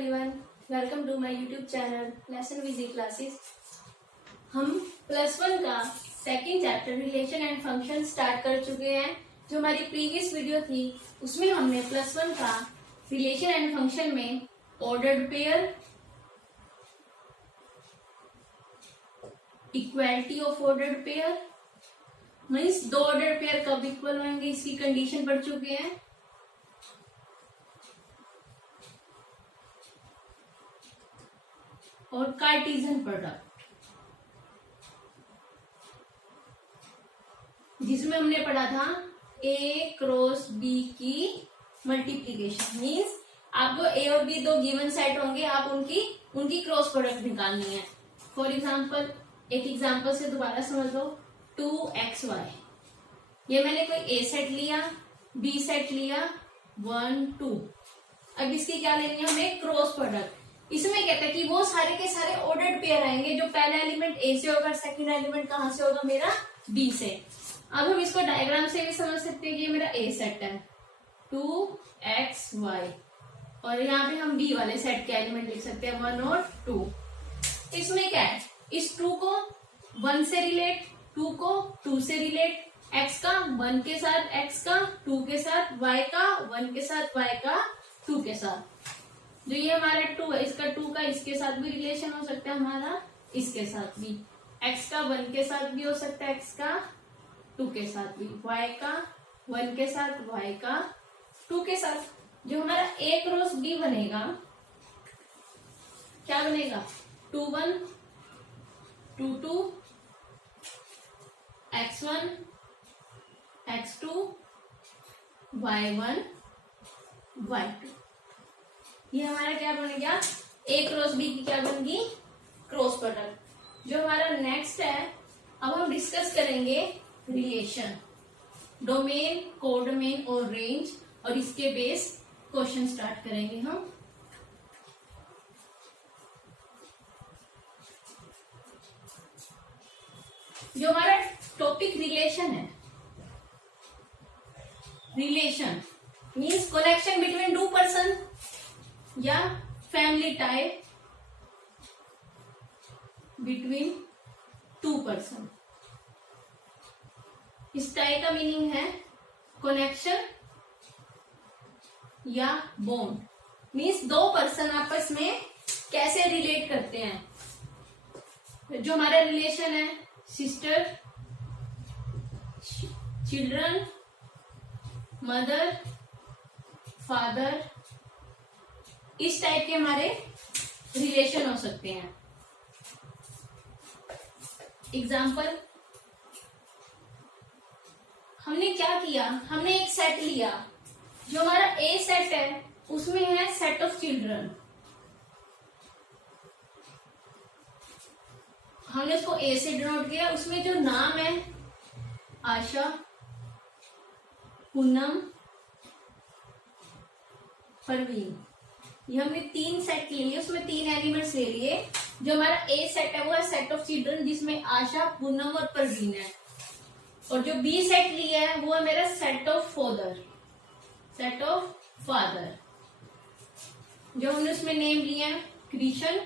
Everyone, welcome to my YouTube channel lesson Viji classes. हम +1 का second chapter relation and function start कर चुके हैं। जो हमारी प्रीवियस वीडियो थी उसमें हमने +1 का रिलेशन एंड फंक्शन में ordered pair, equality of ordered pair means दो ऑर्डर्ड पेयर कब इक्वल होंगे इसकी कंडीशन पढ़ चुके हैं। और कार्टेशियन प्रोडक्ट जिसमें हमने पढ़ा था A क्रॉस B की मल्टीप्लीकेशन मीन्स आपको A और B दो गिवन सेट होंगे, आप उनकी क्रॉस प्रोडक्ट निकालनी है। फॉर एग्जाम्पल, एक एग्जाम्पल से दोबारा समझ लो, 2xy, ये मैंने कोई A सेट लिया, B सेट लिया, 1 2। अब इसकी क्या लेनी है हमें, क्रॉस प्रोडक्ट। इसमें कहता है कि वो सारे के सारे ऑर्डर्ड पेयर आएंगे, जो पहला एलिमेंट A से होगा, सेकंड एलिमेंट कहाँ से होगा, मेरा B से। अब हम इसको डायग्राम से भी समझ सकते हैं कि ये मेरा A सेट है 2xy, और यहाँ पे हम B वाले सेट के एलिमेंट लिख सकते हैं 1 और 2। इसमें क्या है, इस 2 को 1 से रिलेट, 2 को 2 से रिलेट, x का 1 के साथ, x का 2 के साथ, y का 1 के साथ, y का 2 के साथ। जो ये हमारा 2 है, इसका 2 का इसके साथ भी रिलेशन हो सकता है, हमारा इसके साथ भी। x का 1 के साथ भी हो सकता है, x का 2 के साथ भी, y का 1 के साथ, y का 2 के साथ। जो हमारा A क्रॉस B बनेगा, क्या बनेगा, 2 1 2 2 x1 x2 y1 y2। ये हमारा क्या बनेगा, A क्रॉस B की क्या बनेगी, क्रॉस प्रोडक्ट। जो हमारा नेक्स्ट है, अब हम डिस्कस करेंगे रिलेशन, डोमेन, कोडोमेन और रेंज, और इसके बेस क्वेश्चन स्टार्ट करेंगे हम। जो हमारा टॉपिक रिलेशन है, relation means connection between two person या family type between two person. इस टाइप का मीनिंग है कनेक्शन या बॉन्ड मीन्स दो पर्सन आपस में कैसे रिलेट करते हैं। जो हमारा रिलेशन है, सिस्टर, चिल्ड्रन, मदर, फादर, इस टाइप के हमारे रिलेशन हो सकते हैं। एग्जाम्पल, हमने क्या किया, हमने एक सेट लिया, जो हमारा A सेट है उसमें है सेट ऑफ चिल्ड्रन, हमने उसको A से डिनोट किया। उसमें जो नाम है आशा, पूनम, परवीन, ये हमने 3 सेट ले लिए, उसमें 3 एलिमेंट्स ले लिए। जो हमारा A सेट है वो है सेट ऑफ चिल्ड्रन, जिसमें आशा, पूनम और परवीन है। और जो B सेट लिया है वो है मेरा set of father, set of father. जो हमने उसमें नेम लिए हैं कृष्ण,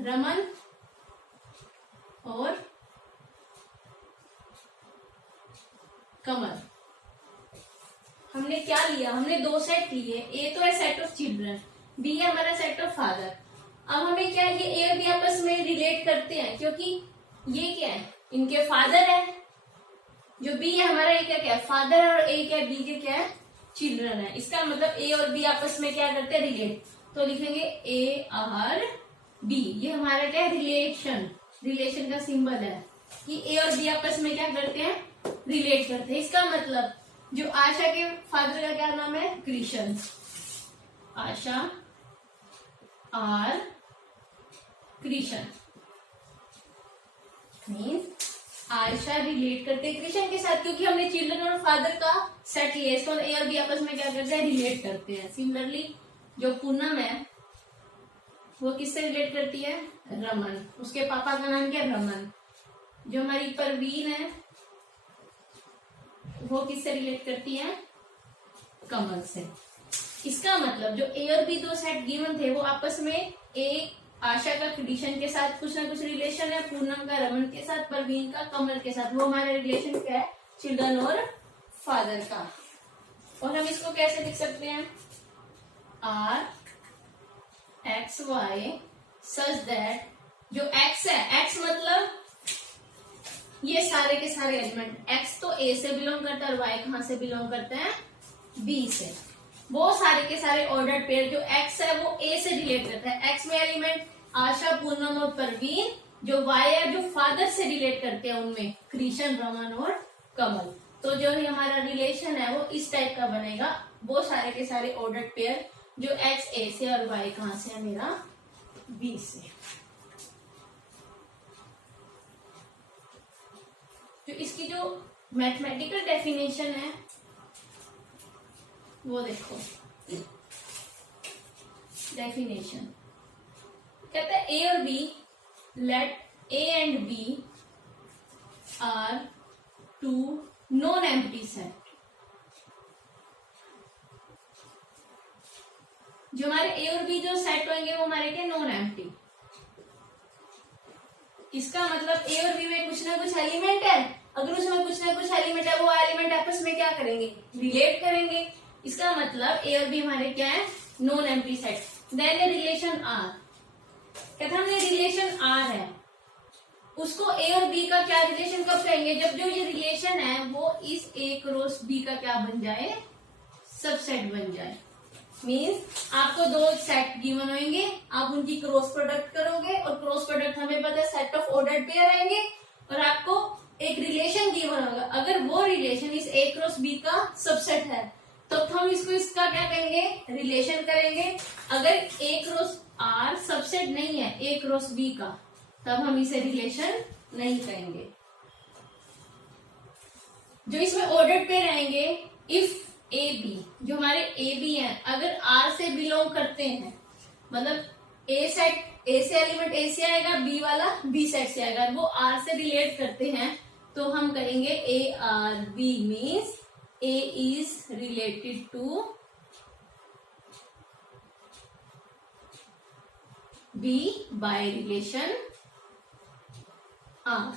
रमन और कमल। हमने क्या लिया, हमने 2 सेट लिए, A तो है सेट ऑफ चिल्ड्रन, B है हमारा सेट ऑफ फादर। अब हमें क्या, ये A और B आपस में रिलेट करते हैं, क्योंकि ये क्या है, इनके फादर है। जो B है हमारा, A का क्या है, फादर, और A क्या है, B के क्या है, चिल्ड्रन है। इसका मतलब A और B आपस में क्या करते हैं, रिलेट। तो लिखेंगे A और B, ये हमारा क्या है, रिलेशन, रिलेशन का सिंबल है कि A और B आपस में क्या करते हैं, रिलेट करते हैं। इसका मतलब जो आशा के फादर का क्या नाम है, कृष्ण, आशा और कृष्ण मीन्स आयशा रिलेट करते हैं कृष्ण के साथ, क्योंकि हमने चिल्ड्रन और फादर का सेट लिया। इसको A और B आपस में क्या करते हैं, रिलेट करते हैं। सिमिलरली जो पूनम है वो किससे रिलेट करती है, रमन, उसके पापा का नाम क्या है, रमन। जो हमारी परवीन है वो किससे रिलेट करती है, कमल से। इसका मतलब जो ए और बी दो सेट गिवन थे वो आपस में एक आशा का कंडीशन के साथ कुछ ना कुछ रिलेशन है, पूनम का रमन के साथ, परवीन का कमल के साथ। वो हमारा रिलेशन क्या है? चिल्ड्रन और फादर का। और हम इसको कैसे लिख सकते हैं? R x y such that, जो एक्स है, एक्स मतलब ये सारे के सारे एलिमेंट, एक्स तो ए से बिलोंग करता है और वाई कहां से बिलोंग करते हैं? बी से। वो सारे के सारे ऑर्डर पेयर जो एक्स है वो ए से रिलेट करता है। एक्स में एलिमेंट आशा, पूनम और परवीन, जो वाई है जो फादर से रिलेट करते हैं उनमें कृष्ण, रमन और कमल। तो जो हमारा रिलेशन है वो इस टाइप का बनेगा। वो सारे के सारे ऑर्डर पेयर जो एक्स ए से और वाई कहां से है? मेरा बी से। तो इसकी जो मैथमेटिकल डेफिनेशन है वो देखो। डेफिनेशन कहता है ए और B, let A and B are two non empty set. जो हमारे ए और बी जो सेट होंगे वो हमारे क्या? Non empty. इसका मतलब ए और बी में कुछ ना कुछ एलिमेंट है। अगर उसमें कुछ ना कुछ एलिमेंट है, वो एलिमेंट आपस में क्या करेंगे? रिलेट करेंगे। इसका मतलब ए और बी हमारे क्या है? Non empty set. Then relation R, कहते हमने रिलेशन आर है उसको ए और बी का क्या रिलेशन कब कहेंगे? जब जो ये रिलेशन है वो इस ए क्रॉस बी का क्या बन जाए? सबसेट बन जाए। मीन्स आपको दो सेट गिवन होंगे, आप उनकी क्रॉस प्रोडक्ट करोगे और क्रॉस प्रोडक्ट हमें पता है सेट ऑफ ऑर्डर्ड पेयर आएंगे और आपको एक रिलेशन गिवन होगा। अगर वो रिलेशन इस ए क्रॉस बी का सबसेट है तो हम इसको इसका क्या कहेंगे? रिलेशन करेंगे। अगर ए क्रॉस आर सबसेट नहीं है ए क्रॉस बी का तब हम इसे रिलेशन नहीं कहेंगे। जो इसमें ऑर्डर्ड पेयर आएंगे, इफ ए बी, जो हमारे ए बी है अगर आर से बिलोंग करते हैं, मतलब ए सेट ए से एलिमेंट ए से आएगा, बी वाला बी सेट से आएगा, वो आर से रिलेट करते हैं तो हम कहेंगे A R B means A is related to B by relation R.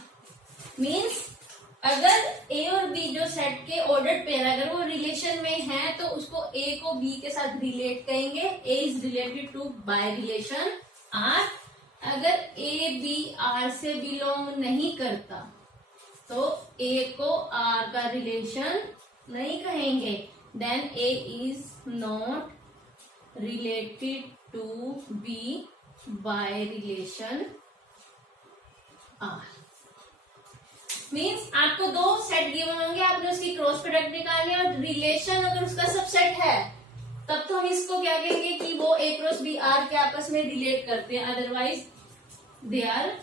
Means अगर ए और बी जो सेट के ऑर्डर्ड पेयर अगर वो रिलेशन में है तो उसको ए को बी के साथ रिलेट कहेंगे। A is related to by relation R. अगर ए बी आर से बिलोंग नहीं करता तो ए को आर का रिलेशन नहीं कहेंगे। Then A is not related to B by relation R. Means आपको दो सेट गिवन होंगे, आपने उसकी क्रॉस प्रोडक्ट निकालनी है और रिलेशन अगर उसका सबसेट है तब तो हम इसको क्या कहेंगे कि वो ए क्रॉस बी आर के आपस में रिलेट करते हैं, otherwise they are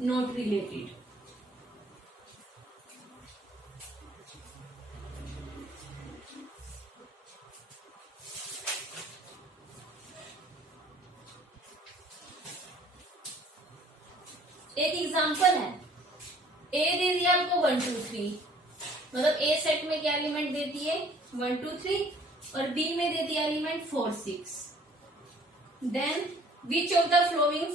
not related. एक एग्जांपल है, ए दे दिया आपको 1 2 3, मतलब ए सेट में क्या एलिमेंट देती है 1 2 3 और बी में दे दिया element 4 6। Then which of the following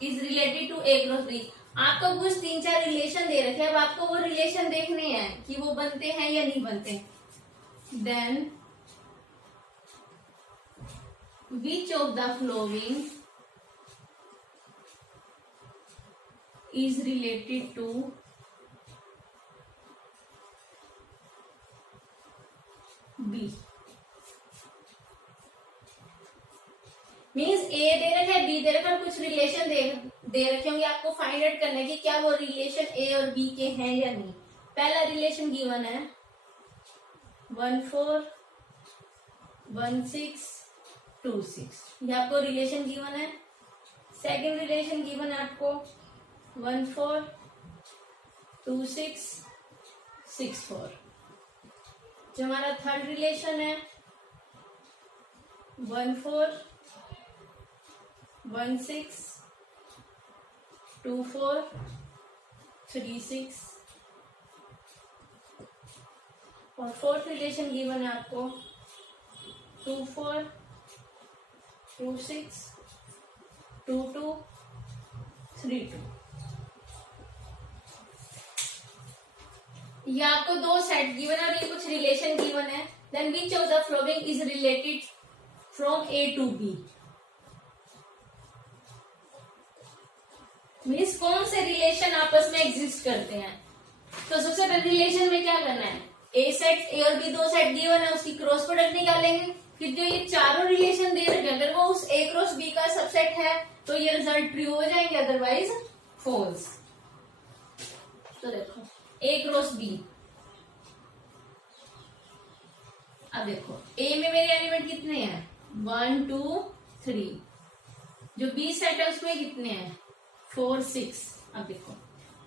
is related to A cross B. आपको कुछ 3-4 रिलेशन दे रखे हैं, अब आपको वो रिलेशन देखने हैं कि वो बनते हैं या नहीं बनते। Then which of the following is related to B। Means A दे रखा है, बी दे रखा है, कुछ रिलेशन दे रखे होंगे, आपको फाइंड आउट करना है कि क्या वो रिलेशन ए और बी के हैं या नहीं। पहला रिलेशन गिवन है 1 4 1 6 2 6, ये आपको रिलेशन गिवन है। सेकेंड रिलेशन गिवन है आपको 1 4 2 6 6 4। जो हमारा थर्ड रिलेशन है 1 4 1 6 2 4 3 6 और फोर्थ रिलेशन गिवन है आपको 2 4 2 6 2 2 3 2। ये आपको दो सेट गिवन है और ये कुछ रिलेशन गिवन है। Then which of the following is related from A to B. Means कौन से रिलेशन आपस में एग्जिस्ट करते हैं। तो सबसे पहले रिलेशन में क्या करना है, ए सेट, ए और बी दो सेट गिवन है, उसकी क्रॉस प्रोडक्ट निकालेंगे। फिर जो ये चारों रिलेशन दे रखे, अगर वो उस ए क्रॉस बी का सबसेट है तो ये रिजल्ट ट्रू हो जाएंगे, अदरवाइज फॉल्स। तो देखो ए क्रॉस बी, अब देखो ए में मेरे एलिमेंट कितने हैं 1 2 3, जो बी सेट है उसमें कितने हैं 4 6। अब देखो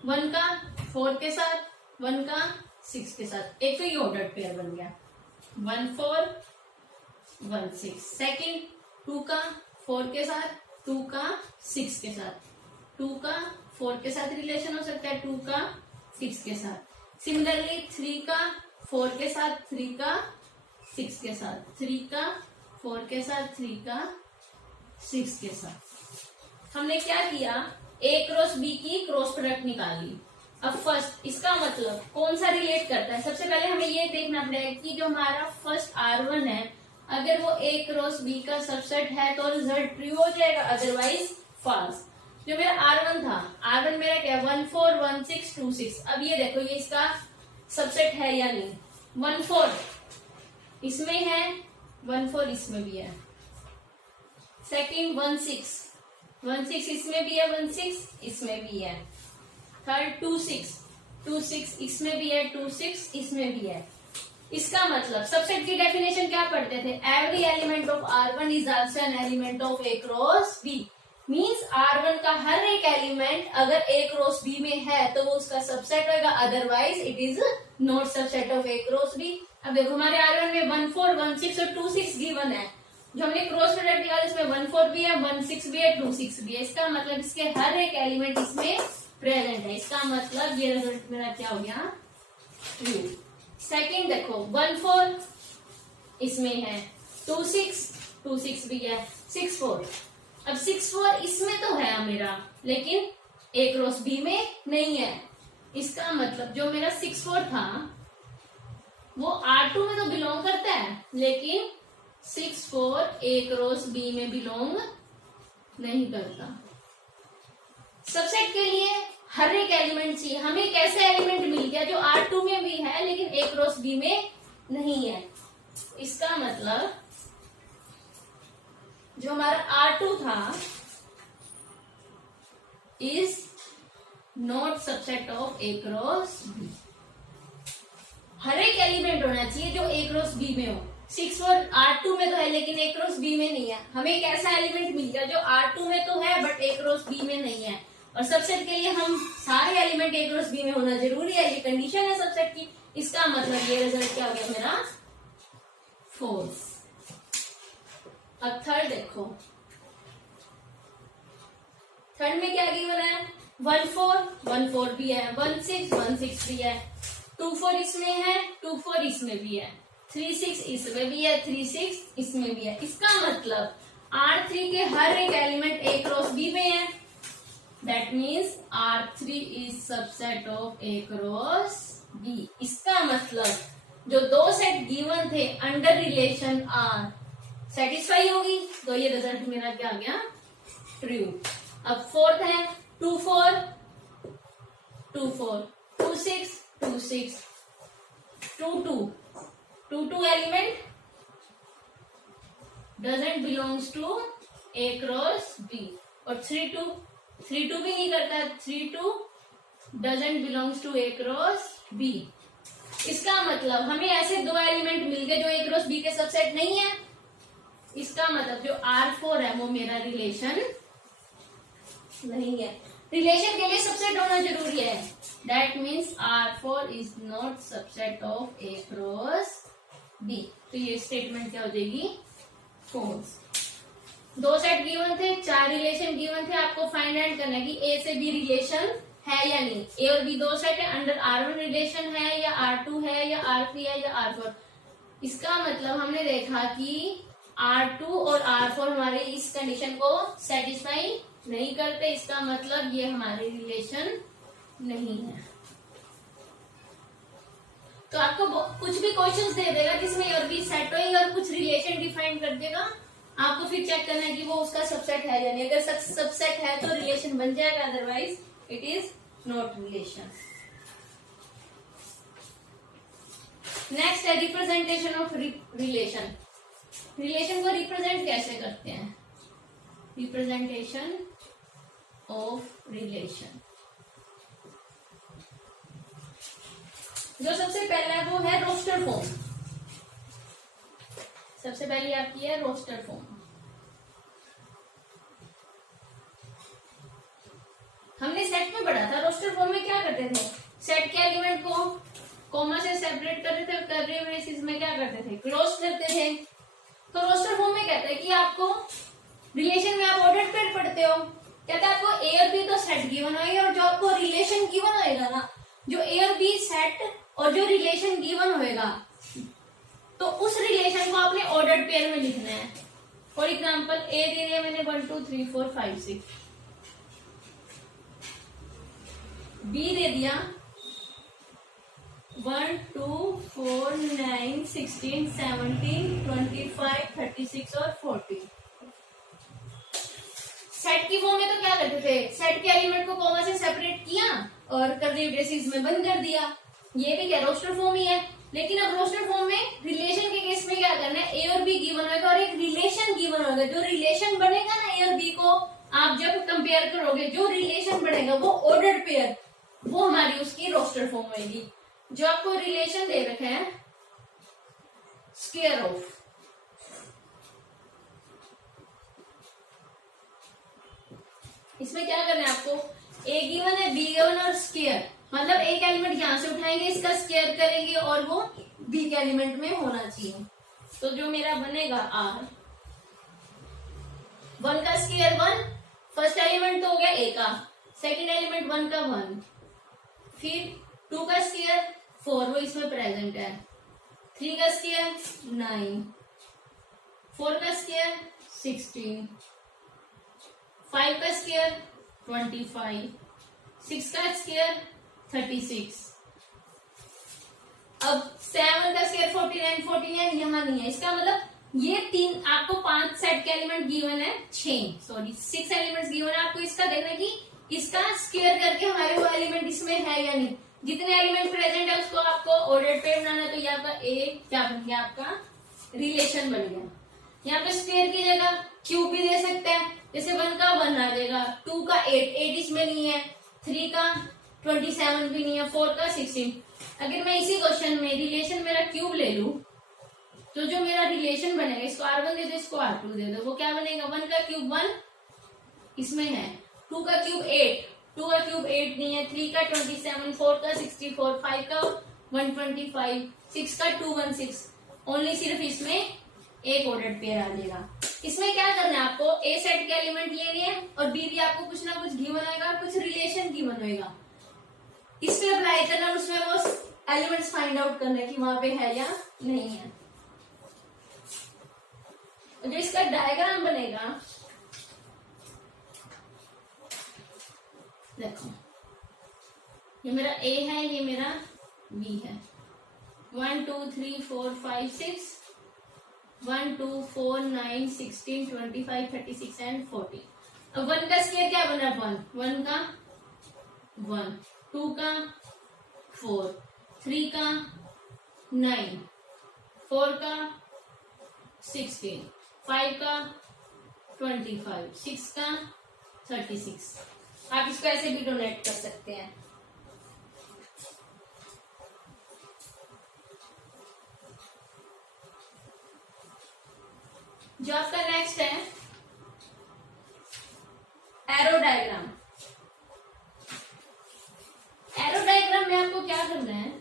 1 का 4 के साथ, 1 का 6 के साथ, एक तो ये ऑर्डर पेयर बन गया 1 4 1 6। सेकेंड 2 का 4 के साथ, 2 का 6 के साथ, 2 का 4 के साथ रिलेशन हो सकता है, 2 का 6 के साथ। सिमिलरली 3 का 4 के साथ, 3 का 6 के साथ, 3 का 4 के साथ, 3 का 6 के साथ। हमने क्या किया, ए क्रॉस बी की क्रॉस प्रोडक्ट निकाली। अब फर्स्ट इसका मतलब कौन सा रिलेट करता है, सबसे पहले हमें ये देखना पड़ेगा कि जो हमारा फर्स्ट R1 है अगर वो ए क्रॉस बी का सबसेट है तो रिजल्ट ट्रू हो जाएगा, अदरवाइज फॉल्स। जो मेरा R1 था, R1 मेरा क्या 1 4 1 6 2 6। अब ये देखो ये इसका सबसेट है या नहीं, 1 4 इसमें है, 1 4 इसमें भी है। सेकेंड 1 6 1 6 इसमें भी है, 1 6 इसमें भी है। थर्ड 2 6 2 6 इसमें भी है, 2 6 इसमें भी है। इसका मतलब सबसेट की डेफिनेशन क्या पढ़ते थे, every element of R1 is also an element of A cross B. Means R1 का हर एक एलिमेंट अगर ए क्रॉस बी में है तो वो उसका सबसेट होगा, otherwise it is not subset of A cross B. अब देखो हमारे R1 में 1 4 1 6 और 2 6 गिवन है, जो हमने क्रॉस प्रोडक्ट निकाला इसमें 1 4 भी है, 1 6 भी है, 2 6 भी है। इसका मतलब इसके हर एक एलिमेंट इसमें प्रेजेंट है। इसका मतलब ये रिजल्ट मेरा क्या हो गया, ट्रू। सेकेंड देखो 1 4 इसमें है, 2 6 भी है, 6 4। अब 6 4 इसमें तो है मेरा, लेकिन ए क्रॉस बी में नहीं है। इसका मतलब जो मेरा 6 4 था वो R2 में तो बिलोंग करता है, लेकिन 6 4 ए क्रॉस बी में बिलोंग नहीं करता। सबसेट के लिए हर एक एलिमेंट चाहिए, हमें एक ऐसा एलिमेंट मिल गया जो R2 में भी है लेकिन ए क्रॉस बी में नहीं है। इसका मतलब जो हमारा R2 था is not subset of A cross B. हर एक एलिमेंट होना चाहिए जो ए क्रॉस बी में हो। 6 4 R2 में तो है लेकिन ए क्रॉस बी में नहीं है। हमें एक ऐसा एलिमेंट मिल गया जो R2 में तो है बट ए क्रॉस बी में नहीं है। और सबसेट के लिए हम सारे एलिमेंट ए क्रॉस बी में होना जरूरी है, ये कंडीशन है सबसेट की। इसका मतलब ये रिजल्ट क्या हो गया मेरा, फॉल्स। अब थर्ड देखो, थर्ड में क्या गिवन है, 1 4 भी है, 1 6 भी है, 2 4 इसमें है, 2 4 इसमें भी है, 3 6 इसमें भी है, 3 6 इसमें भी है। इसका मतलब R3 के हर एक एलिमेंट ए क्रॉस बी में है। That means R3 is subset of A cross B. इसका मतलब जो दो सेट गिवन थे अंडर रिलेशन R सेटिस्फाई होगी, तो ये रिजल्ट मेरा क्या आ गया, ट्रू। अब फोर्थ है 2 4 2 4 2 6 2 6 2 2 2 2 element doesn't belongs to A cross B. और 3 2 भी नहीं करता, 3 2 doesn't belongs to A cross B. इसका मतलब हमें ऐसे दो एलिमेंट मिल गए जो ए क्रॉस बी के सबसेट नहीं है। इसका मतलब जो R4 है वो मेरा रिलेशन नहीं है। रिलेशन के लिए सबसेट होना जरूरी है। That means R4 is not subset of A cross B. तो ये स्टेटमेंट क्या हो जाएगी, फॉल्स। दो सेट गिवन थे, 4 रिलेशन गिवन थे, आपको फाइंड आउट करना है कि ए से बी रिलेशन है या नहीं। ए और बी दो सेट है, अंडर R1 रिलेशन है या R2 है या R3 है या R4। इसका मतलब हमने देखा कि R2 और R4 हमारे इस कंडीशन को सेटिस्फाई नहीं करते, इसका मतलब ये हमारे रिलेशन नहीं है। तो आपको कुछ भी क्वेश्चंस दे देगा जिसमें और भी सेट होएगा और कुछ रिलेशन डिफाइन कर देगा, आपको फिर चेक करना है कि वो उसका सबसेट है या नहीं। अगर सबसेट है तो रिलेशन बन जाएगा, otherwise it is not relation. Next है रिप्रेजेंटेशन ऑफ रिलेशन। रिलेशन को रिप्रेजेंट कैसे करते हैं? रिप्रेजेंटेशन ऑफ रिलेशन, जो सबसे पहला है वो है रोस्टर फॉर्म। सबसे पहले आपकी है रोस्टर फॉर्म। हमने सेट में पढ़ा था, रोस्टर फॉर्म में क्या करते थे, सेट के एलिमेंट को कॉमा से सेपरेट करते थे, कर्ली ब्रेसेस में क्या करते थे, क्लोज करते थे। तो रोस्टर फॉर्म में कहते हैं कि आपको रिलेशन में आप ऑर्डर पेयर पढ़ते हो, कहते हैं आपको ए और बी तो सेट गिवन होएगा, और जो आपको रिलेशन गिवन होएगा ना, जो ए और बी सेट और जो रिलेशन गिवन होएगा, तो उस रिलेशन को आपने ऑर्डर्ड पेयर में लिखना है। फॉर एग्जांपल ए दे दिया मैंने 1 2 3 4 5 6, बी दे दिया 1 2 4 9 16 17 25 36 और 40। सेट की फॉर्म में तो क्या करते थे, सेट के एलिमेंट को कॉमा से सेपरेट किया और कर्ली ब्रेसेस में बंद कर दिया। ये भी क्या रोस्टर फॉर्म ही है। लेकिन अब रोस्टर फॉर्म में रिलेशन के केस में क्या करना है, ए और बी गिवन होगा और एक रिलेशन गिवन होगा। जो रिलेशन बनेगा ना ए और बी को आप जब कंपेयर करोगे, जो रिलेशन बनेगा वो ऑर्डर्ड पेयर, वो हमारी उसकी रोस्टर फॉर्म होगी। जो आपको रिलेशन दे रखे हैं स्क्वायर ऑफ, इसमें क्या करना है आपको, ए गिवन है, बी गिवन और स्क्वायर, मतलब एक एलिमेंट यहां से उठाएंगे, इसका स्क्वायर करेंगे और वो बी के एलिमेंट में होना चाहिए। तो जो मेरा बनेगा आर, 1 का स्क्वायर 1, फर्स्ट एलिमेंट तो हो गया ए का, सेकंड एलिमेंट 1 का 1, फिर 2 का स्क्वायर 4, वो इसमें प्रेजेंट है, 3 का स्क्वायर 9, 4 का स्क्वायर 16, 5 का स्क्वायर 25, 6 का स्क्वायर 36, अब 7 का स्क्वायर 49, 49 यहाँ नहीं है। इसका मतलब ये तीन आपको 5 सेट के एलिमेंट गिवन है, 6 एलिमेंट्स गिवन है। आपको इसका देखना है कि इसका स्क्वायर करके हमारे वो एलिमेंट इसमें है या नहीं। जितने एलिमेंट प्रेजेंट है उसको आपको ऑर्डर पेयर बनाना है। तो ये आपका ए क्या बन गया, आपका रिलेशन बन गया। यहाँ पे स्क्वायर की जगह क्यूब भी दे सकते हैं, जैसे 1 का 1 आ जाएगा, 2 का 8 इसमें नहीं है, 3 का 27 भी नहीं है, 4 का 16। अगर मैं इसी क्वेश्चन में रिलेशन मेरा क्यूब ले लूं, तो जो मेरा रिलेशन बनेगा, इसको R1 दे दो, इसको R2 दे दो, वो क्या बनेगा, 1 का क्यूब 1 इसमें है, 2 का क्यूब 8, 2 का क्यूब 8 नहीं है, 3 का 27, 4 का 64, 5 का 125, 6 का 216। ओनली सिर्फ इसमें एक ऑर्डर्ड पेयर आ जाएगा। इसमें क्या करना है आपको, ए सेट के एलिमेंट लेने हैं और बी भी आपको कुछ ना कुछ गिवन होगा और कुछ रिलेशन गिवन होगा, इस पे अप्लाई करना और उसमें वो एलिमेंट्स फाइंड आउट करना कि वहां पे है या नहीं है। जो इसका डायग्राम बनेगा, देखो ये मेरा ए है, ये मेरा बी है, 1 2 3 4 5 6, 1 2 4 9 16 25 36 एंड 40। अब 1 का स्क्वायर क्या बना, 1 का 1, 2 का 4, 3 का 9, 4 का 16, 5 का 25, 6 का 36। आप इसको ऐसे भी डोनेट कर सकते हैं। जो आपका नेक्स्ट है एरो डायग्राम। एरो डायग्राम में आपको क्या करना है,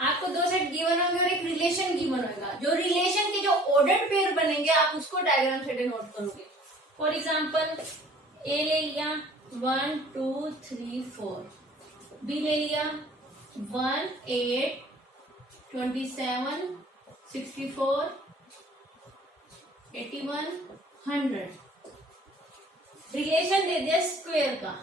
आपको दो सेट गिवन होंगे और एक रिलेशन गिवन होगा। जो रिलेशन के जो ऑर्डर्ड पेयर बनेंगे आप उसको डायग्राम से डिनोट करोगे। फॉर एग्जांपल ए ले लिया, 1 2 3 4, बी ले लिया 1 8 27 64 81 100, रिलेशन दे दिया स्क्वायर का।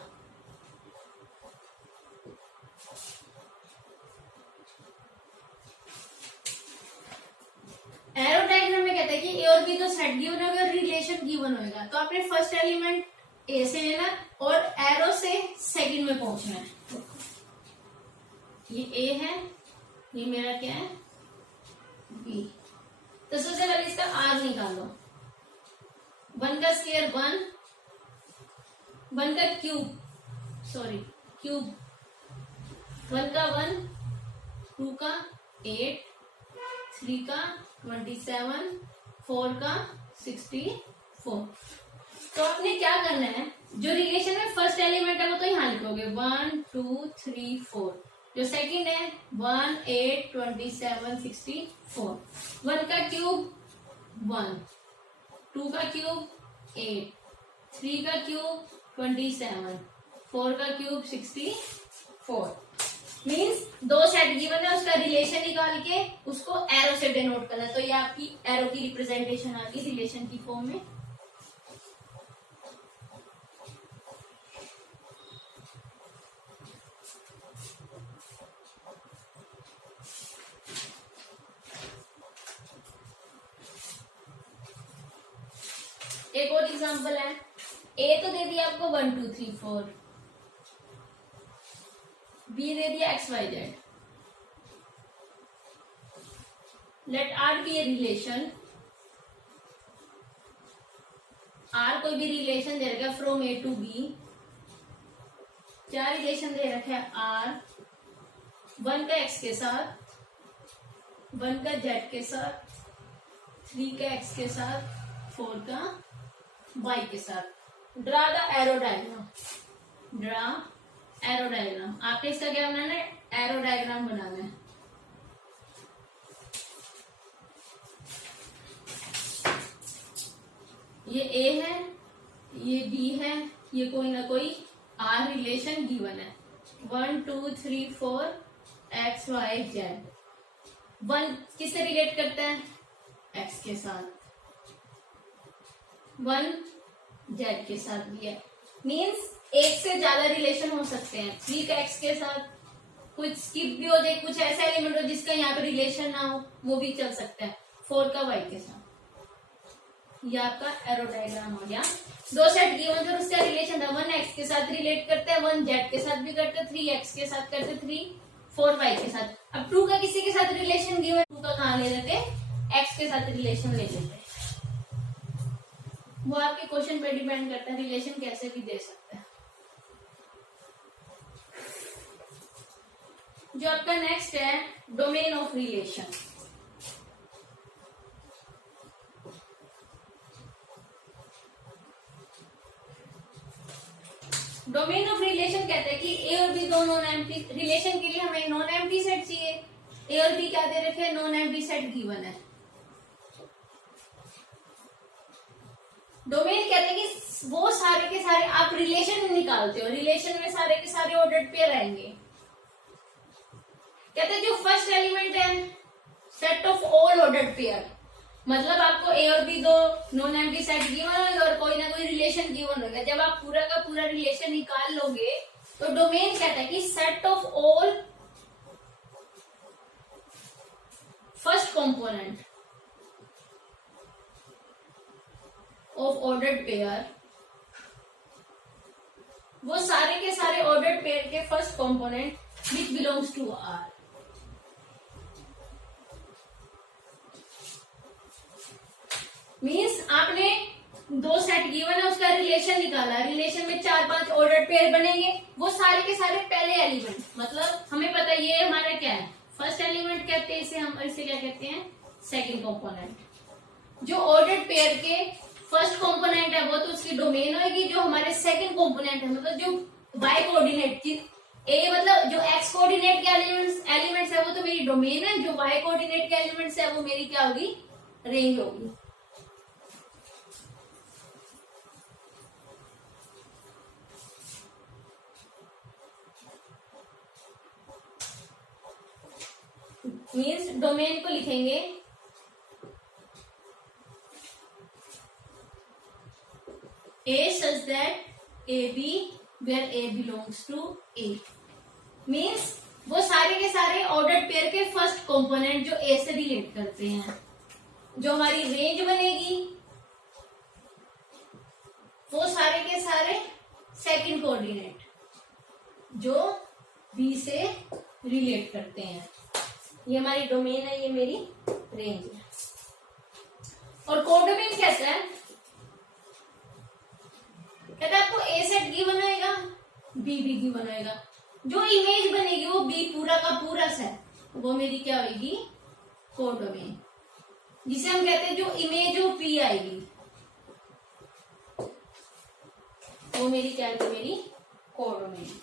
एरो डायग्राम में कहता है कि ए और बी तो सेट गिवन होगा और रिलेशन गिवन होगा, तो आपने फर्स्ट एलिमेंट ए से लेना और एरो से सेकंड में पहुंचना है। ये ए है, ये मेरा क्या है बी। तो सबसे पहले इसका आर निकालो, 1 का स्क्वायर 1, 1 का क्यूब क्यूब 1 का 1, 2 का 8, 3 का 27, 4 का 64। तो आपने क्या करना है, जो रिलेशन में फर्स्ट एलिमेंट है वो तो यहाँ लिखोगे 1 2 3 4, जो सेकंड है 1 8 27 64, 1 का क्यूब 1, 2 का क्यूब 8, 3 का क्यूब 27, 4 का क्यूब 64। मीन्स दो सेट गिवन है, उसका रिलेशन निकाल के उसको एरो से डिनोट करना है। तो ये आपकी एरो की रिप्रेजेंटेशन आ गई रिलेशन की फॉर्म में। एक और एग्जांपल है, ए तो दे दिया आपको 1 2 3 4, बी दे दिया x y z. Let R be a relation, R कोई भी रिलेशन दे रखा है फ्रॉम ए टू बी। क्या रिलेशन दे रखा है आर, 1 का एक्स के साथ, 1 का जेड के साथ, 3 का एक्स के साथ, 4 का वाई के साथ। Draw the arrow diagram, draw arrow diagram. आपने इसका क्या बनाना है, एरो डायग्राम बनाना है। ये ए है, ये बी है, ये कोई ना कोई आर रिलेशन गिवन है। 1 2 3 4 एक्स वाई जेड। 1 किससे रिलेट करता है, एक्स के साथ, 1 जेड के साथ भी है। मीन्स एक से ज्यादा रिलेशन हो सकते हैं। 3 का एक्स के साथ, कुछ स्किप भी हो जाए, कुछ ऐसा एलिमेंट हो जिसका यहाँ पे रिलेशन ना हो, वो भी चल सकता है। 4 का वाई के साथ। ये आपका एरो डायग्राम हो गया। दो सेट गिवन थे, उसका रिलेशन था, 1 एक्स के साथ रिलेट करते हैं, 1 जेड के साथ भी करते, 3 एक्स के साथ करते, 3 4 वाई के साथ। अब 2 का किसी के साथ रिलेशन गिवन, 2 का कहाँ ले लेते, एक्स के साथ रिलेशन ले लेते। वो आपके क्वेश्चन पे डिपेंड करता है, रिलेशन कैसे भी दे सकते हैं। जो आपका नेक्स्ट है domain of relation. Domain of relation कहते हैं कि ए और बी दो नॉन एम्प्टी, रिलेशन के लिए हमें नॉन एम्प्टी सेट चाहिए। ए और बी क्या दे रखे हैं, नॉन एम्प्टी सेट गिवन है। डोमेन कहते हैं कि वो सारे के सारे आप रिलेशन निकालते हो, रिलेशन में सारे के सारे ऑर्डर्ड पेयर आएंगे। कहते हैं जो फर्स्ट एलिमेंट है set of all ordered pair, मतलब आपको ए और बी दो नॉन एम्प्टी सेट गिवन होगा और कोई ना कोई रिलेशन गिवन होगा। जब आप पूरा का पूरा रिलेशन निकाल लोगे तो डोमेन कहता है कि set of all first component of ordered pair, वो सारे के सारे ऑर्डर्ड पेयर के first component which belongs to R. Means आपने दो सेट गिवन है, उसका रिलेशन निकाला, रिलेशन में 4-5 ऑर्डर्ड पेयर बनेंगे, वो सारे के सारे पहले एलिमेंट, मतलब हमें पता है ये हमारा क्या है, फर्स्ट एलिमेंट कहते हैं इसे, हम इसे क्या कहते हैं, सेकंड कंपोनेंट। जो ऑर्डर्ड पेयर के फर्स्ट कंपोनेंट है वो तो उसकी डोमेन होगी, जो हमारे सेकंड कंपोनेंट है मतलब जो वाई कोऑर्डिनेट, ए मतलब जो एक्स कोऑर्डिनेट के एलिमेंट्स है वो तो मेरी डोमेन है, जो वाई कोऑर्डिनेट के एलिमेंट्स है वो मेरी क्या होगी, रेंज होगी। मीन्स डोमेन को लिखेंगे A such that AB where A belongs to A means वो सारे के सारे ऑर्डर्ड पेयर के फर्स्ट कंपोनेंट जो A से रिलेट करते हैं। जो हमारी रेंज बनेगी वो सारे के सारे सेकंड कोऑर्डिनेट जो B से रिलेट करते हैं। ये हमारी डोमेन है, ये मेरी रेंज है। और कोडोमेन कहता है आपको ए सेट गिवन होएगा, बी भी गिवन होएगा, जो इमेज बनेगी वो बी पूरा का पूरा सेट, वो मेरी क्या होगी, कोडोमेन, जिसे हम कहते हैं जो इमेज ऑफ पी आएगी वो मेरी क्या है, मेरी कोडोमेन।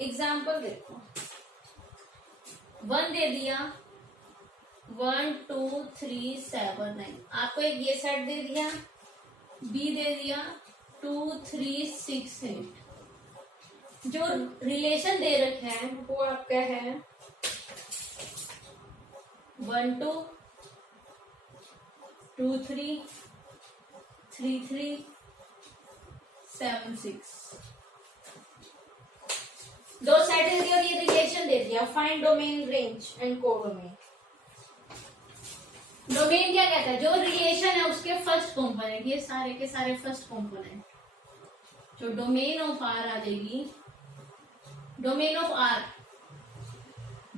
एग्जाम्पल देखो, 1 दे दिया, 1 2 3 7 9, आपको एक ये सेट दे दिया, बी दे दिया 2 3 6 8। जो रिलेशन दे रखे हैं वो आपका है 1 2 2 3 3 3 7 6। दो सेट दे दिया और ये रिलेशन दे दिया। Find domain, range and codomain. Domain क्या कहता है, जो रिलेशन है उसके फर्स्ट कंपोनेंट, ये सारे के सारे फर्स्ट कंपोनेंट, जो डोमेन ऑफ आर आ जाएगी, डोमेन ऑफ आर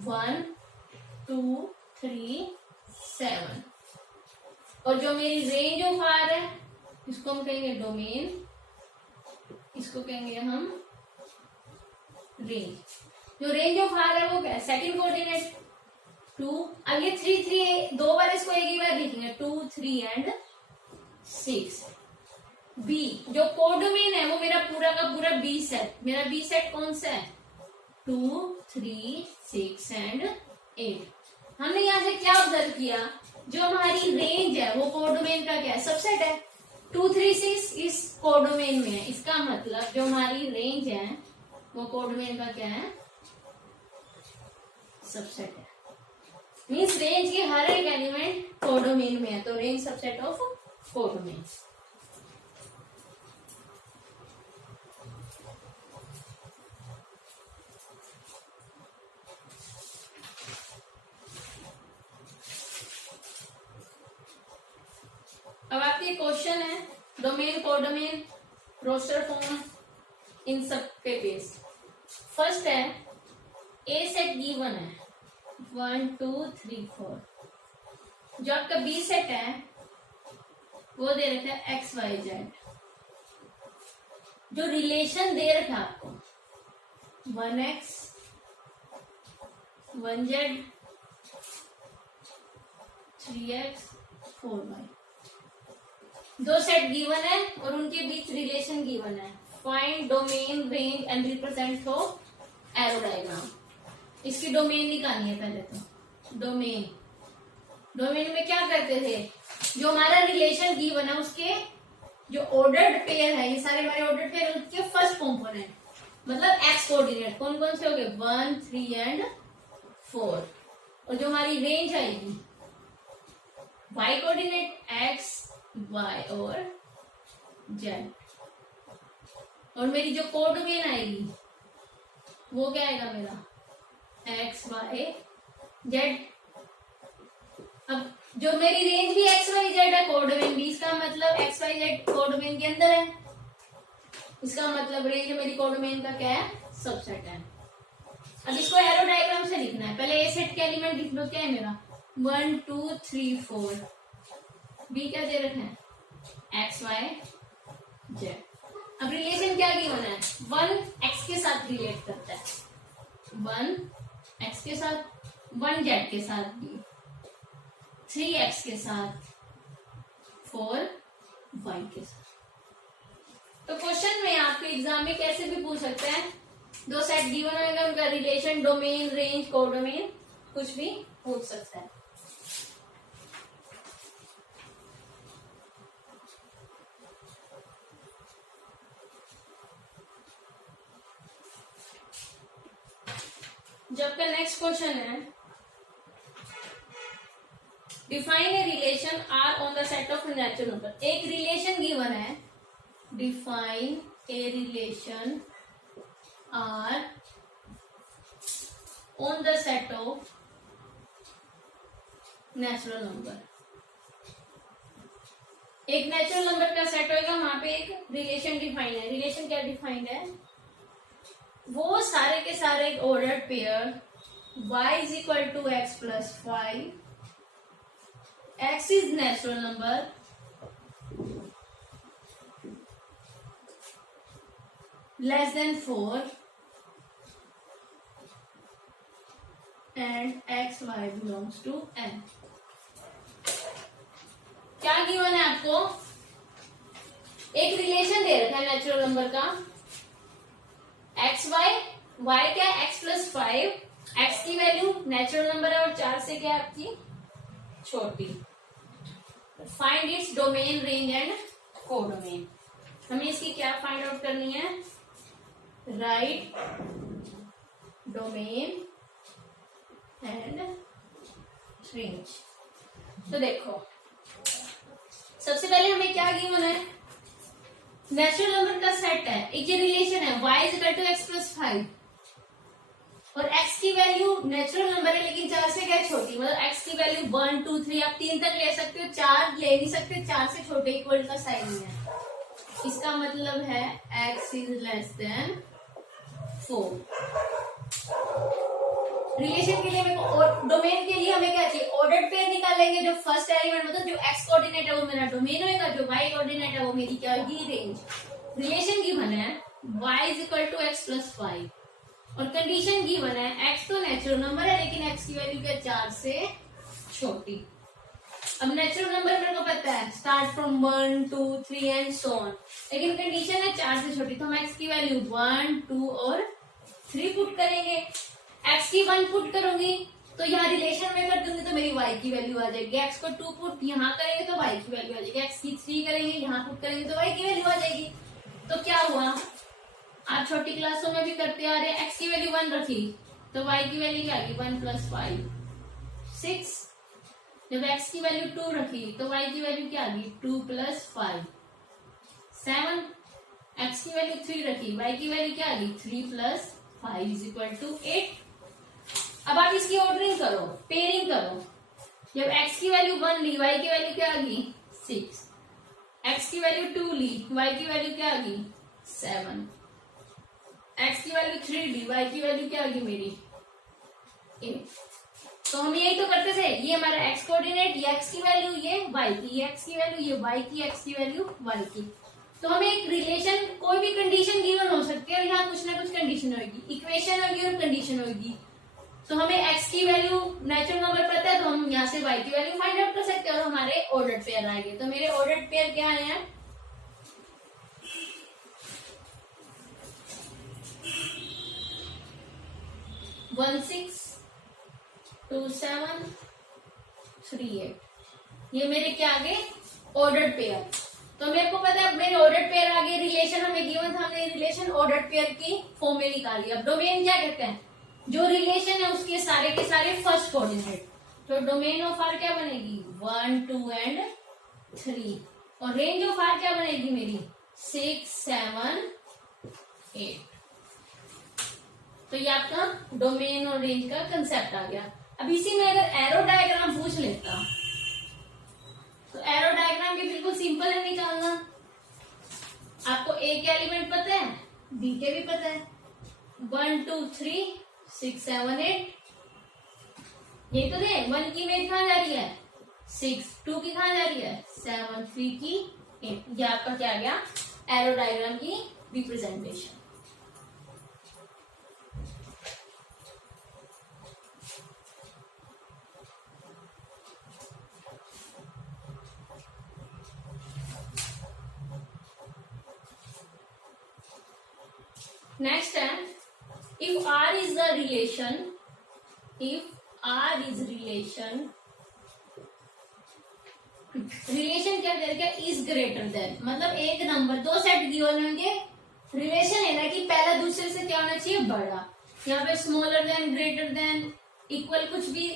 1 2 3 7। और जो मेरी रेंज ऑफ आर है इसको हम कहेंगे डोमेन, इसको कहेंगे हम रेंज। जो रेंज ऑफ आर है वो क्या है, सेकंड कोऑर्डिनेट 2। अब ये 3 3 दो बार इसको एक ही बार लिखेंगे, 2 3 एंड 6। बी जो कोडोमेन है वो मेरा पूरा का पूरा बी सेट। मेरा बी सेट कौन सा है, 2 3 6 एंड 8। हमने यहां से क्या ऑब्जर्व किया, जो हमारी रेंज है वो कोडोमेन का क्या है, सबसेट है। 2 3 6 इस कोडोमेन में है, इसका मतलब जो हमारी रेंज है वो कोडोमेन का क्या है, सबसेट है। मीन्स रेंज के हर एक एलिमेंट कोडोमेन में है, तो रेंज सबसेट ऑफ कोडोमेन। अब आपके क्वेश्चन है डोमेन, कोडोमेन, रोस्टर फॉर्म, इन सब पे बेस। फर्स्ट है ए सेट गिवन है 1 2 3 4। जो आपका बी सेट है वो दे रखा है एक्स वाई जेड। जो रिलेशन दे रखा है आपको 1x 1z 3x 4y। दो सेट गिवन है और उनके बीच रिलेशन गिवन है। Find domain, range and represent through arrow diagram. इसकी डोमेन निकालनी है पहले तो। डोमेन, डोमेन में क्या करते थे, जो हमारा रिलेशन गिवन है उसके जो ऑर्डर्ड पेयर है, ये सारे हमारे ऑर्डर्ड पेयर, उसके फर्स्ट कंपोनेंट मतलब एक्स कोऑर्डिनेट कौन कौन से हो गए, 1 3 एंड 4। और जो हमारी रेंज आएगी वाई कोऑर्डिनेट एक्स वाई और जेड। और मेरी जो कोडोमेन आएगी वो क्या आएगा मेरा एक्स वाई जेड। अब जो मेरी रेंज भी एक्स वाई जेड है, कोडोमेन भी, इसका मतलब एक्स वाई जेड कोडोमेन के अंदर है, इसका मतलब रेंज मेरी कोडोमेन का क्या है, सबसेट है। अब इसको एरो डायग्राम से लिखना है। पहले ए सेट के एलिमेंट लिख लो, क्या है मेरा 1 2 3 4। बी क्या दे रखे हैं एक्स वाई जेड। अब रिलेशन क्या गिवन है, 1 एक्स के साथ रिलेट करता है, 1 एक्स के साथ, 1 जेड के साथ भी, 3 एक्स के साथ, 4 वाई के साथ। तो क्वेश्चन में आपके एग्जाम में कैसे भी पूछ सकते हैं, दो सेट गिवन होगा, उनका रिलेशन, डोमेन, रेंज, कोडोमेन, कुछ भी पूछ सकता है। जब का नेक्स्ट क्वेश्चन है, define a relation R on the set of natural number. एक रिलेशन गिवन है, define a relation R on the set of natural number. एक नेचुरल नंबर का सेट होगा, वहां पे एक रिलेशन डिफाइन है। रिलेशन क्या डिफाइंड है? वो सारे के सारे ordered pair y is equal to x plus 5, x is natural number, less than 4 and x y belongs to n। क्या गिवन है आपको? एक रिलेशन दे रखा है नेचुरल नंबर का, एक्स वाई, वाई क्या है एक्स प्लस 5, एक्स की वैल्यू नेचुरल नंबर है और 4 से क्या है आपकी छोटी। Find its domain, range and codomain. हमें इसकी क्या फाइंड आउट करनी है? Right domain and range. तो देखो, सबसे पहले हमें क्या गिवन है? नेचुरल नंबर का सेट है, एक ये रिलेशन है y is equal to x plus 5 और x की वैल्यू नेचुरल नंबर है लेकिन 4 से क्या है छोटी, मतलब x की वैल्यू 1 2 3 आप 3 तक ले सकते हो, 4 ले नहीं सकते, 4 से छोटे इक्वल का साइन नहीं है। इसका मतलब है x is less than 4। Relation के लिए मेरे को, और डोमेन के लिए हमें क्या चाहिए? ऑर्डर्ड पेयर निकालेंगे। जो फर्स्ट एलिमेंट मतलब जो एक्स कोऑर्डिनेट है वो मेरा डोमेन होगा, जो वाई कोऑर्डिनेट है वो मेरी क्या होगी? रेंज। रिलेशन गिवन है y is equal to x plus 5 और कंडीशन गिवन है x तो नेचुरल नंबर है लेकिन x की वैल्यू क्या 4 से छोटी। अब नेचुरल नंबर मेरे को पता है start from 1 2 3 and so on, लेकिन कंडीशन है 4 से छोटी, तो हम x की वैल्यू 1 2 और 3 पुट करेंगे। x की 1 पुट करूंगी तो यहाँ रिलेशन में कर दूंगी तो मेरी y की वैल्यू आ जाएगी। x को 2 पुट यहाँ करेंगे तो y की वैल्यू आ जाएगी। x की 3 करेंगे यहाँ पुट करेंगे तो y की वैल्यू आ जाएगी। तो क्या हुआ, आप छोटी क्लासों में भी करते आ रहे हैं, x की वैल्यू 1 रखी तो y की वैल्यू क्या आ गई? 1 प्लस 5 6। जब x की वैल्यू 2 रखी तो y की वैल्यू क्या आ गई? 2 प्लस 5 7। x की वैल्यू 3 रखी, y की वैल्यू क्या आ गई? 3 प्लस 5 इज इक्वल टू 8। अब आप इसकी ऑर्डरिंग करो, पेयरिंग करो। जब x की वैल्यू 1 ली, y की वैल्यू क्या आ गई? 6। x की वैल्यू 2 ली, y की वैल्यू क्या आ गई? 7। x की वैल्यू 3 ली, y की वैल्यू क्या आ गई मेरी? 8। तो हम यही तो करते थे, ये हमारा x कोऑर्डिनेट, ये x की वैल्यू, ये y की, ये x की वैल्यू, ये y की, x की वैल्यू y की। तो हमें एक रिलेशन, कोई भी कंडीशन गिवन हो सकती है और यहाँ कुछ ना कुछ कंडीशन होगी, इक्वेशन होगी और कंडीशन होगी। तो हमें x की वैल्यू नेचुरल नंबर पता है तो हम यहाँ से y की वैल्यू फाइंड आउट कर सकते हैं और हमारे ऑर्डर्ड पेयर आएंगे। तो मेरे ऑर्डर्ड पेयर क्या है? 1 6 2 7 3 8। ये मेरे क्या आगे? Ordered pair. तो मेरे को पता है मेरे ऑर्डर्ड पेयर आगे, रिलेशन हमें गिवन था, हमने रिलेशन ऑर्डर्ड पेयर की फॉर्म में निकाली। अब डोमेन क्या कहते हैं? जो रिलेशन है उसके सारे के सारे फर्स्ट कोऑर्डिनेट। तो डोमेन ऑफ आर क्या बनेगी? 1 2 एंड 3 और रेंज ऑफ आर क्या बनेगी मेरी? 6 7 8। तो ये आपका डोमेन और रेंज का कंसेप्ट आ गया। अब इसी में अगर एरो डायग्राम पूछ लेता तो एरो डायग्राम भी बिल्कुल सिंपल है निकालना। आपको ए के एलिमेंट पता है, बी के भी पता है, 1 2 3 6 7 8। ये तो दे 1 की इमेज कहाँ जा रही है? 6, 2 की कहाँ जा रही है? 7, 3 की 8। ये आपका क्या आ गया? एरो डायग्राम की रिप्रेजेंटेशन। नेक्स्ट है, if R is the relation, if R is relation, relation क्या करेगा? इज ग्रेटर देन, मतलब एक नंबर, दो सेट गिवन होंगे, रिलेशन है ना कि पहला दूसरे से क्या होना चाहिए? बड़ा। यहाँ पे smaller than, greater than, equal, कुछ भी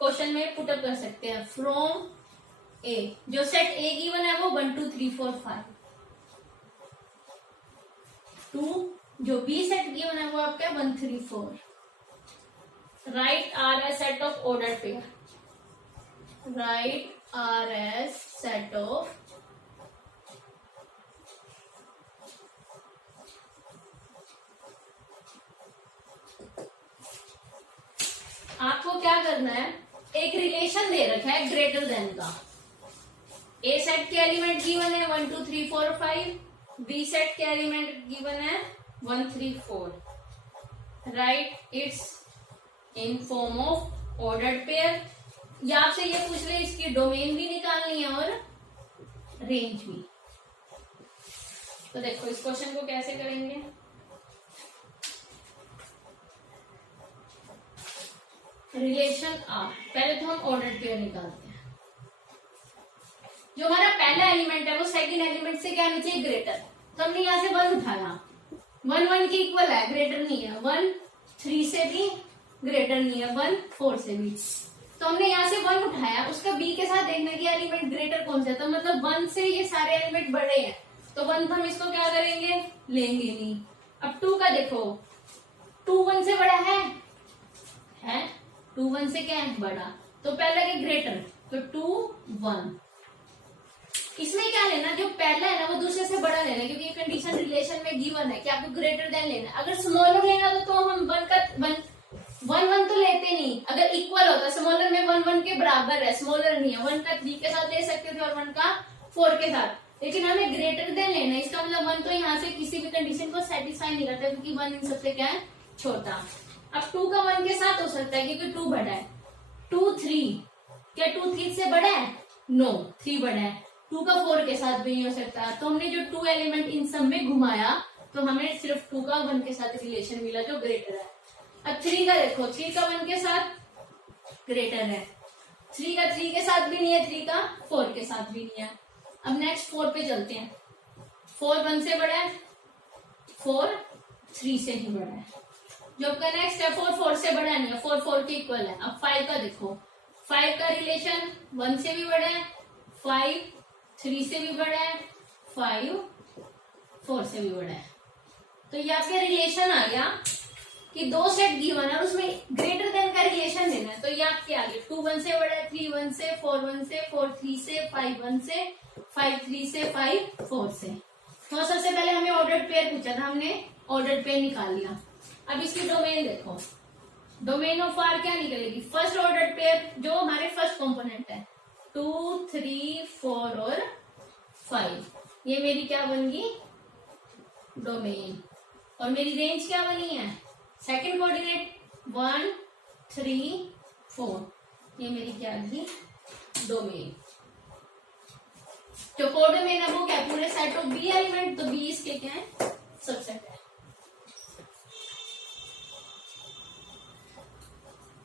क्वेश्चन में पुटअप कर सकते हैं। फ्रॉम ए, जो सेट ए गिवन है वो 1 2 3 4 5, टू जो बी सेट गिवन है वो आपका 1 3 4। Right R S set of order pair, right R S set of आपको क्या करना है, एक रिलेशन दे रखा है ग्रेटर देन का। ए सेट के एलिमेंट गिवन है 1 2 3 4 5, बी सेट के एलिमेंट गिवन है 1 3 4। Right it's in form of ordered pair. या आपसे ये पूछ रहे इसकी डोमेन भी निकालनी है और रेंज भी। तो देखो इस क्वेश्चन को कैसे करेंगे। रिलेशन आर, पहले तो हम ऑर्डर्ड पेयर निकालते हैं। जो हमारा पहला एलिमेंट है वो सेकंड एलिमेंट से क्या आना चाहिए, ग्रेटर। तो हमने यहाँ से 1 उठाया, 1 1 के इक्वल है, ग्रेटर नहीं है। 1 3 से भी ग्रेटर नहीं है, 1 4 से भी। तो हमने यहाँ से 1 उठाया, उसका बी के साथ देखना कि एलिमेंट ग्रेटर कौन सा है। तो मतलब 1 से ये सारे एलिमेंट बड़े हैं, तो 1 हम इसको क्या करेंगे, लेंगे नहीं। अब 2 का देखो, 2 1 से बड़ा है 2 1 से क्या है, बड़ा। तो पहला के ग्रेटर, तो 2 1। इसमें क्या लेना, जो पहला है ना वो दूसरे से बड़ा लेना, क्योंकि ये कंडीशन रिलेशन में गिवन है कि आपको ग्रेटर देन लेना। अगर स्मॉलर लेना तो हम 1 1 तो लेते नहीं। अगर इक्वल होता, स्मॉलर में 1 1 के बराबर है, स्मॉलर नहीं है, 1 का 3 के साथ ले सकते थे और 1 का 4 के साथ। लेकिन हमें ग्रेटर देन लेना है, इसका मतलब 1 तो यहाँ से किसी भी कंडीशन को सेटिस्फाई नहीं करता, क्योंकि 1 इन सबसे क्या है, छोटा। अब 2 का 1 के साथ हो सकता है क्योंकि 2 बड़ा है। 2 3, क्या 2 3 से बड़ा है, नो 3 बड़ा है। 2 का 4 के साथ भी नहीं हो सकता। तो हमने जो 2 एलिमेंट इन सब में घुमाया तो हमें सिर्फ 2 का 1 के साथ रिलेशन मिला जो ग्रेटर है। अब 3 का देखो, 3 का 1 के साथ ग्रेटर है, 3 का 3 के साथ भी नहीं है, 3 का 4 के साथ भी नहीं है। अब नेक्स्ट 4 पे चलते हैं। 4 1 से बड़ा है, 4 3 से ही बड़ा है। जो आपका नेक्स्ट है 4 4 से बड़ा नहीं है, 4 4 के इक्वल है। अब 5 का देखो, 5 का रिलेशन 1 से भी बड़ा है, 5 3 से भी बड़ा है, 5 4 से भी बड़ा है। तो ये आपके रिलेशन आ गया कि 2 सेट गिवन है और उसमें ग्रेटर देन का रिलेशन देना है। तो ये आपके आगे 2 1 से बड़ा है, 3 1 से, 4 1 से, 4 3 से, 5 1 से, 5 3 से, 5 4 से। तो सबसे पहले हमें ऑर्डर्ड पेयर पूछा था, हमने ऑर्डर्ड पेयर निकाल लिया। अब इसकी डोमेन देखो, डोमेन ऑफ आर क्या निकलेगी, फर्स्ट ऑर्डर्ड पेयर जो हमारे फर्स्ट कंपोनेंट है, 2 3 4 और 5। ये मेरी क्या बन गई, डोमेन। और मेरी रेंज क्या बनी है, सेकंड कोऑर्डिनेट 1 3 4। ये मेरी क्या बनी, डोमेन। जो कोडोमेन है वो क्या, पूरे सेट ऑफ बी एलिमेंट। तो बी इसके क्या है, सबसेट है।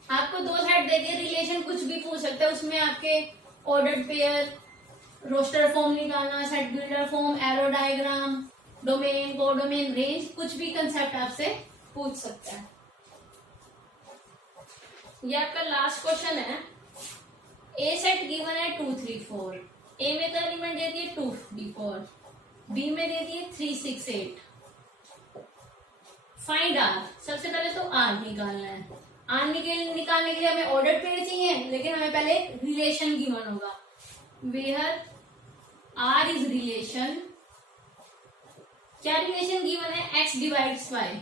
आपको 2 सेट देके रिलेशन कुछ भी पूछ सकते हैं, उसमें आपके ऑर्डर्ड पेयर, रोस्टर फॉर्म निकालना, set builder form, arrow diagram, domain, codomain, range, कुछ भी कंसेप्ट आपसे पूछ सकता है। ये आपका लास्ट क्वेश्चन है। ए सेट गिवन है 2 3 4। ए में तो एलिमेंट दे दिए 2 3 4, बी में दे दिए 3 6 8। फाइंड आर, सबसे पहले तो आर निकालना है। आर निकालने के लिए हमें ऑर्डर पेयर चाहिए, लेकिन हमें पहले रिलेशन गिवन होगा। वेयर आर इज रिलेशन, क्या रिलेशन गिवन है, x divides y.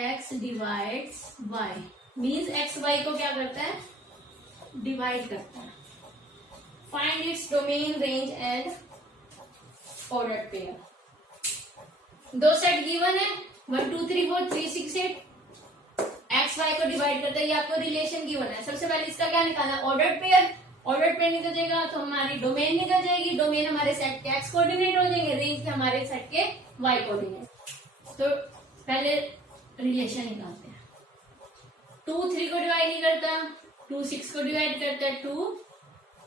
X divides y means x y को क्या करता है, डिवाइड करता है। Find its domain, range and ordered pair. 2 सेट गिवन है 1 2 3 4 3 6 8, एक्स वाई को डिवाइड करता है। ये आपको रिलेशन गिवन है। सबसे पहले इसका क्या निकालना, ऑर्डर्ड पेयर। ऑर्डर्ड पेयर निकल जाएगा तो हमारी डोमेन निकल जाएगी। डोमेन हमारे सेट के एक्स कोऑर्डिनेट हो जाएंगे, रेंज के हमारे सेट के वाई कोऑर्डिनेट। तो पहले रिलेशन निकालते हैं। 2 3 को डिवाइड नहीं करता, 2 6 को डिवाइड करता है, 2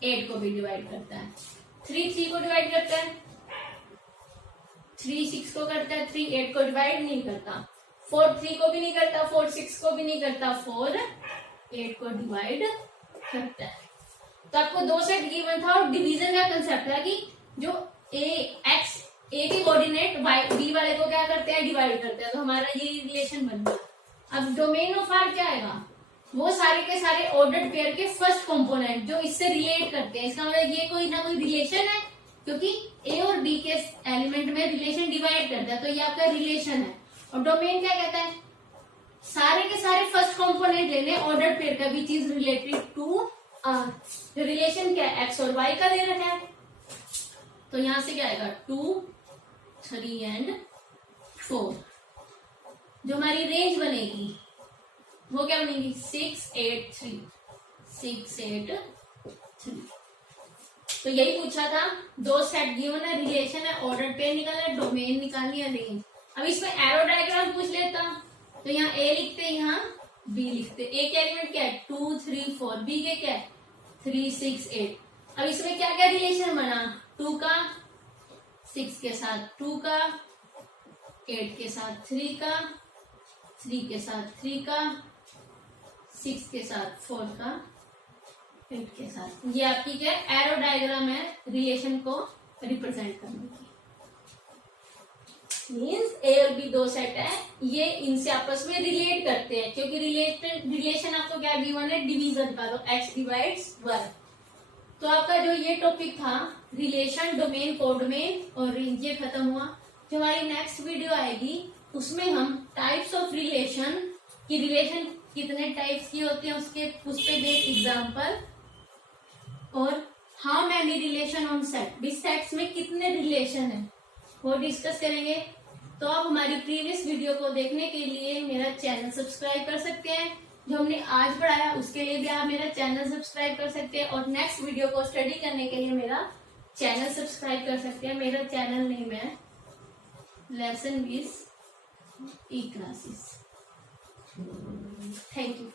8 को भी डिवाइड करता है, 3 3 को डिवाइड करता है, 3 6 को करता है, 3 8 को डिवाइड नहीं करता, 4 3 को भी नहीं करता, 4 6 को भी नहीं करता, 4 8 को डिवाइड करता है। तो आपको दो सेट गिवन था और डिवीजन का कंसेप्ट था कि जो ए के कोऑर्डिनेट बी वाले को क्या करते हैं, डिवाइड करते हैं। तो हमारा ये रिलेशन बन गया। अब डोमेन ऑफ आर क्या आएगा, वो सारे के सारे ऑर्डर्ड पेयर के फर्स्ट कंपोनेंट जो इससे रिलेट करते हैं। इसका मतलब ये कोई ना कोई रिलेशन है, क्योंकि ए और बी के एलिमेंट में रिलेशन डिवाइड करता है, तो ये आपका रिलेशन है। और डोमेन क्या कहता है, सारे के सारे फर्स्ट कंपोनेंट लेने ऑर्डर्ड पेयर का भी चीज रिलेटेड टू आर। जो रिलेशन क्या है, एक्स और वाई का दे रखा है, तो यहां से क्या आएगा 2 3 एंड 4। जो हमारी रेंज बनेगी वो क्या बनेगी 6 8 3 6 8 3। तो यही पूछा था, दो सेट गिवन है, रिलेशन है, ऑर्डर पेयर निकालना है, डोमेन निकालनी है, रेंज। अब इसमें एरो डायग्राम पूछ लेता, तो यहाँ ए लिखते, यहाँ बी लिखते। ए के एलिमेंट क्या है 2 3 4, बी के क्या है 3 6 8। अब इसमें क्या क्या रिलेशन बना, 2 का 6 के साथ, 2 का 8 के साथ, 3 का 3 के साथ, 3 का 6 के साथ, 4 का 8 के साथ। ये आपकी क्या एरो डायग्राम है रिलेशन को रिप्रेजेंट करने की। मीन्स ए और बी दो सेट है, ये इनसे आपस में रिलेट करते हैं, क्योंकि रिलेशन आपको क्या गिवन है, डिवीजन का, तो एक्स डिवाइड्स वाई। तो आपका जो ये टॉपिक था रिलेशन, डोमेन, कोडोमेन और रेंज, ये खत्म हुआ। जो हमारी नेक्स्ट वीडियो आएगी उसमें हम टाइप्स ऑफ रिलेशन की, रिलेशन कितने टाइप्स की होती हैं उसके उस पे बेस्ड एग्जाम्पल, और how many relation on set, भी सेट्स में कितने रिलेशन है वो डिस्कस करेंगे। तो आप हमारी प्रीवियस वीडियो को देखने के लिए मेरा चैनल सब्सक्राइब कर सकते हैं। जो हमने आज पढ़ाया उसके लिए भी आप मेरा चैनल सब्सक्राइब कर सकते हैं, और नेक्स्ट वीडियो को स्टडी करने के लिए मेरा चैनल सब्सक्राइब कर सकते हैं। मेरा चैनल नेम है lesson with E classes. Thank you.